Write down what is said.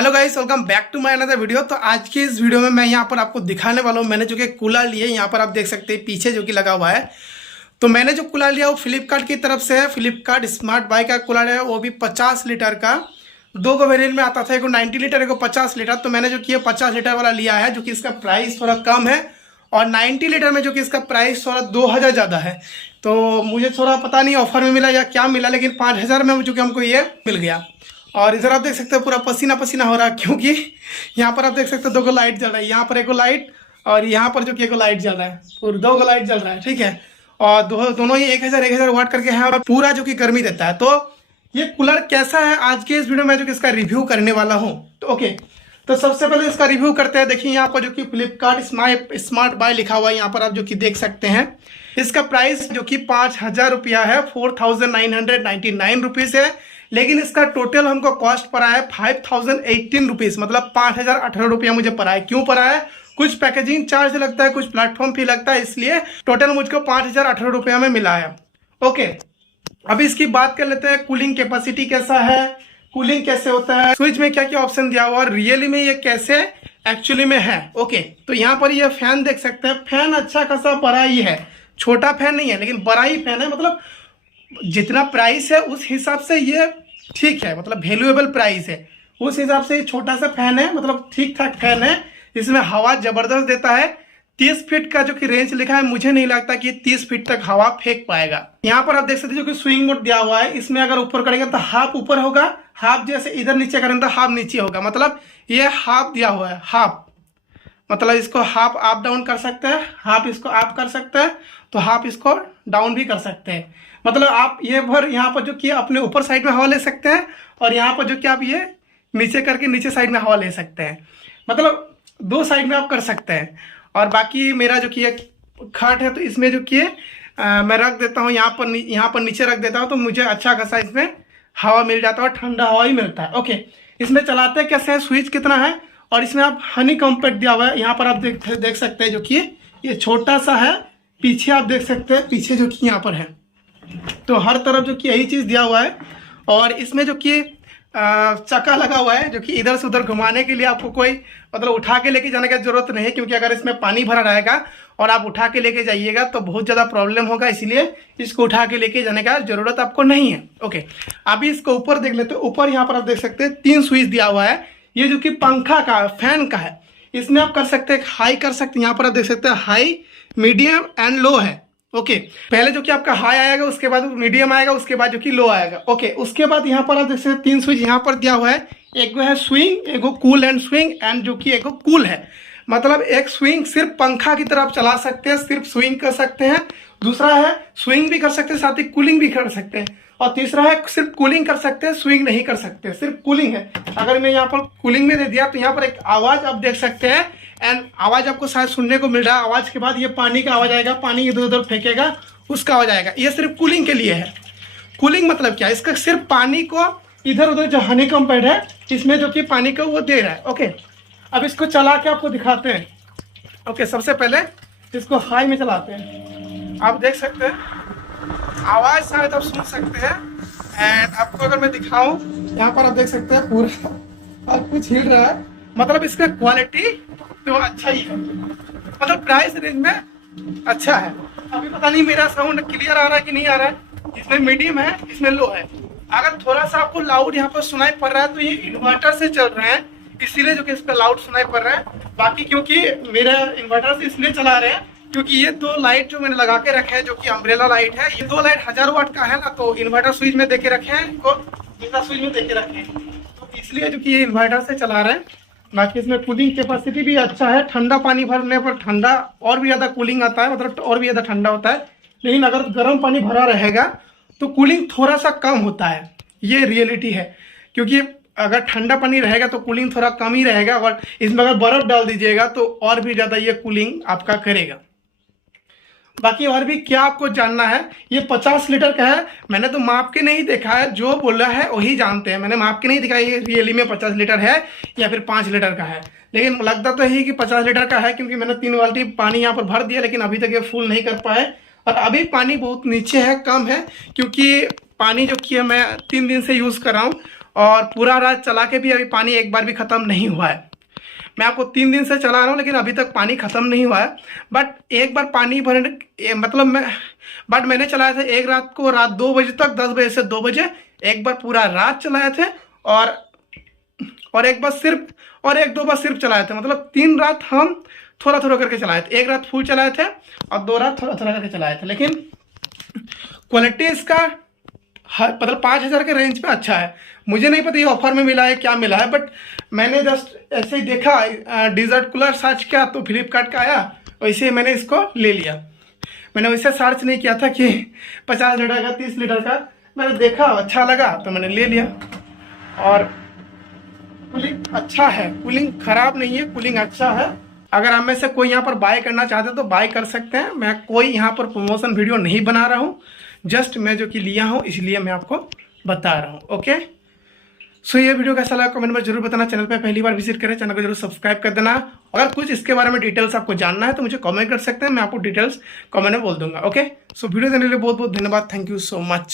Hello guys, welcome back to my another video. तो आज की इस वीडियो में मैं यहाँ पर आपको दिखाने वाला हूँ मैंने जो कि कूलर लिए। यहाँ पर आप देख सकते हैं पीछे जो कि लगा हुआ है। तो मैंने जो कूलर लिया वो फ्लिपकार्ट की तरफ से है। फ्लिपकार्ट स्मार्ट बाय का कूलर है, वो भी 50 लीटर का। दो को वेरिएंट में आता था, एक 90 लीटर, एक 50 लीटर। तो मैंने जो कि 50 लीटर वाला लिया है, जो कि इसका प्राइस थोड़ा कम है। और 90 लीटर में जो कि इसका प्राइस थोड़ा 2000 ज़्यादा है। तो मुझे थोड़ा पता नहीं ऑफर में मिला या क्या मिला, लेकिन 5000 में जो कि हमको ये मिल गया। और इधर आप देख सकते हो पूरा पसीना पसीना हो रहा है, क्योंकि यहाँ पर आप देख सकते हो दो लाइट जल रहा है। यहाँ पर एक लाइट और यहाँ पर जो कि एक लाइट जल रहा है, पूरा दो लाइट जल रहा है, ठीक है। और दोनों ही 1000 वाट करके है और पूरा जो कि गर्मी देता है। तो ये कूलर कैसा है, आज के इस वीडियो में जो कि इसका रिव्यू करने वाला हूँ। तो ओके, तो सबसे पहले इसका रिव्यू करते हैं। देखिए यहाँ पर जो कि फ्लिपकार्ट स्मार्ट बाय लिखा हुआ है, यहाँ पर आप जो कि देख सकते हैं। इसका प्राइस जो कि 5000 रुपया है, 4999 रुपीज़ है। लेकिन इसका टोटल हमको कॉस्ट पड़ा है 5018 रुपीज़, मतलब 5018 रुपया मुझे पड़ा है। क्यों पड़ा है? कुछ पैकेजिंग चार्ज लगता है, कुछ प्लेटफॉर्म फी लगता है, इसलिए टोटल मुझको 5018 रुपया में मिला है। ओके, अभी इसकी बात कर लेते हैं। कूलिंग कैपेसिटी कैसा है, कूलिंग कैसे होता है, स्विच में क्या क्या ऑप्शन दिया हुआ है, रियली में ये कैसे एक्चुअली में है। ओके, तो यहाँ पर ये फैन देख सकते हैं। फैन अच्छा खासा बड़ा ही है, छोटा फैन नहीं है, लेकिन बड़ा ही फैन है। मतलब जितना प्राइस है उस हिसाब से ये ठीक है, मतलब वैल्यूएबल प्राइस है उस हिसाब से। ये छोटा सा फैन है, मतलब ठीक ठाक फैन है। इसमें हवा जबरदस्त देता है। 30 फीट का जो कि रेंज लिखा है, मुझे नहीं लगता कि 30 फीट तक हवा फेंक पाएगा। यहाँ पर आप देख सकते हैं जो कि स्विंग मोड दिया हुआ है। इसमें अगर ऊपर करेंगे तो हाफ ऊपर होगा, हाफ जैसे इधर नीचे करेंगे तो हाफ नीचे होगा। मतलब ये हाफ दिया हुआ है, हाफ मतलब इसको हाफ अप डाउन कर सकते हैं, हाफ इसको अप कर सकते हैं, तो हाफ इसको डाउन भी कर सकते हैं। मतलब आप ये भर यहाँ पर जो कि अपने ऊपर साइड में हवा ले सकते हैं, और यहाँ पर जो कि आप ये नीचे करके नीचे साइड में हवा ले सकते हैं। मतलब दो साइड में आप कर सकते हैं। और बाकी मेरा जो कि एक खाट है, तो इसमें जो कि मैं रख देता हूँ यहाँ पर नीचे रख देता हूँ, तो मुझे अच्छा खासा इसमें हवा मिल जाता है और ठंडा हवा ही मिलता है। ओके, इसमें चलाते कैसे हैं, स्विच कितना है, और इसमें आप हनी कॉम्पैक्ट दिया हुआ है। यहाँ पर आप देख सकते हैं जो कि ये छोटा सा है। पीछे आप देख सकते हैं, पीछे जो कि यहाँ पर है, तो हर तरफ जो कि यही चीज़ दिया हुआ है। और इसमें जो कि चक्का लगा हुआ है, जो कि इधर से उधर घुमाने के लिए आपको कोई मतलब उठा के लेके जाने की जरूरत नहीं है, क्योंकि अगर इसमें पानी भरा रहेगा और आप उठा के लेके जाइएगा तो बहुत ज़्यादा प्रॉब्लम होगा, इसलिए इसको उठा के लेके जाने का जरूरत आपको नहीं है। ओके, अभी इसको ऊपर देख लेते हैं। ऊपर यहाँ पर आप देख सकते हैं 3 स्विच दिया हुआ है। ये जो कि पंखा का फैन का है, इसमें आप कर सकते हैं हाई कर सकते हैं। यहाँ पर आप देख सकते हैं हाई, मीडियम एंड लो है। ओके, पहले जो कि आपका हाई आएगा, उसके बाद मीडियम आएगा, उसके बाद जो कि लो आएगा। ओके, उसके बाद यहाँ पर आप देख सकते हैं 3 स्विच यहाँ पर दिया हुआ है। एक है स्विंग, एक कूल एंड स्विंग, एंड जो कि एक कूल है। मतलब एक स्विंग सिर्फ पंखा की तरह आप चला सकते हैं, सिर्फ स्विंग कर सकते हैं। दूसरा है स्विंग भी कर सकते हैं, साथ ही कूलिंग भी कर सकते हैं। और तीसरा है सिर्फ कूलिंग कर सकते हैं, स्विंग नहीं कर सकते, सिर्फ कूलिंग है। अगर मैं यहाँ पर कूलिंग में दे दिया तो यहाँ पर एक आवाज़ आप देख सकते हैं, एंड आवाज़ आपको शायद सुनने को मिल रहा है। आवाज़ के बाद ये पानी का आवाज़ आएगा, पानी इधर उधर फेंकेगा, उसका आवाज़ आएगा। ये सिर्फ कूलिंग के लिए है। कूलिंग मतलब क्या, इसका सिर्फ पानी को इधर उधर जो हनी कॉम्पैक्ट है, इसमें जो कि पानी को वो दे रहा है। ओके, अब इसको चला के आपको दिखाते हैं। ओके, सबसे पहले इसको हाई में चलाते हैं। आप देख सकते हैं आवाज़ शायद आप सुन सकते हैं। एंड आपको अगर मैं दिखाऊं, यहाँ पर आप देख सकते हैं पूरा और कुछ हिल रहा है। मतलब इसका क्वालिटी तो अच्छा ही है, मतलब प्राइस रेंज में अच्छा है। अभी पता नहीं मेरा साउंड क्लियर आ रहा है कि नहीं आ रहा है। इसमें मीडियम है, इसमें लो है। अगर थोड़ा सा आपको लाउड यहाँ पर सुनाई पड़ रहा है तो ये इन्वर्टर से चल रहे हैं, इसीलिए जो कि इस पर लाउड सुनाई पड़ रहा है। बाकी क्योंकि मेरा इन्वर्टर से इसलिए चला रहे हैं क्योंकि ये 2 लाइट जो मैंने लगा के रखे हैं, जो कि अम्ब्रेला लाइट है, ये 2 लाइट 1000 वाट का है ना, तो इन्वर्टर स्विच में देके रखे हैं, इनको दूसरा स्विच में देके रखे हैं, तो इसलिए जो कि ये इन्वर्टर से चला रहे हैं। बाकी इसमें कूलिंग कैपेसिटी भी अच्छा है। ठंडा पानी भरने पर ठंडा और भी ज़्यादा कूलिंग आता है, मतलब और भी ज़्यादा ठंडा होता है। लेकिन अगर गर्म पानी भरा रहेगा तो कूलिंग थोड़ा सा कम होता है, ये रियलिटी है। क्योंकि अगर ठंडा पानी रहेगा तो कूलिंग थोड़ा कम ही रहेगा, और इसमें अगर बर्फ़ डाल दीजिएगा तो और भी ज़्यादा ये कूलिंग आपका करेगा। बाकी और भी क्या आपको जानना है, ये 50 लीटर का है। मैंने तो माप के नहीं देखा है, जो बोला है वही जानते हैं। मैंने माप के नहीं दिखाया ये रियली में 50 लीटर है या फिर 5 लीटर का है, लेकिन लगता तो है कि 50 लीटर का है, क्योंकि मैंने 3 बाल्टी पानी यहाँ पर भर दिया, लेकिन अभी तक ये फुल नहीं कर पाए। और अभी पानी बहुत नीचे है, कम है, क्योंकि पानी जो कि मैं 3 दिन से यूज़ कर रहा हूँ और पूरा रात चला के भी अभी पानी एक बार भी ख़त्म नहीं हुआ है। मैं आपको 3 दिन से चला रहा हूँ लेकिन अभी तक पानी ख़त्म नहीं हुआ है। बट एक बार पानी भरने मतलब मैंने चलाया था एक रात को, रात 2 बजे तक, 10 बजे से 2 बजे एक बार पूरा रात चलाए थे, और एक बार सिर्फ, और 1-2 बार सिर्फ चलाए थे। मतलब 3 रात हम थोड़ा थोड़ा करके चलाए थे, 1 रात फुल चलाए थे और 2 रात थोड़ा थोड़ा करके चलाए थे। लेकिन क्वालिटी इसका मतलब 5,000 के रेंज पे अच्छा है। मुझे नहीं पता ये ऑफर में मिला है क्या मिला है, बट मैंने जस्ट ऐसे ही देखा, डिजर्ट कूलर सर्च किया तो फ्लिपकार्ट का आया, वैसे ही मैंने इसको ले लिया। मैंने वैसे सर्च नहीं किया था कि 50 लीटर का 30 लीटर का, मैंने देखा अच्छा लगा तो मैंने ले लिया। और कूलिंग अच्छा है, कूलिंग खराब नहीं है, कूलिंग अच्छा है। अगर हम में से कोई यहाँ पर बाय करना चाहते हैं तो बाय कर सकते हैं। मैं कोई यहाँ पर प्रमोशन वीडियो नहीं बना रहा हूँ, जस्ट मैं जो कि लिया हूँ इसलिए मैं आपको बता रहा हूँ। ओके, सो ये वीडियो कैसा लगा कमेंट में जरूर बताना। चैनल पे पहली बार विजिट करें, चैनल को जरूर सब्सक्राइब कर देना। अगर कुछ इसके बारे में डिटेल्स आपको जानना है तो मुझे कमेंट कर सकते हैं, मैं आपको डिटेल्स कमेंट में बोल दूंगा। ओके, सो वीडियो देने के लिए बहुत बहुत धन्यवाद। Thank you so much.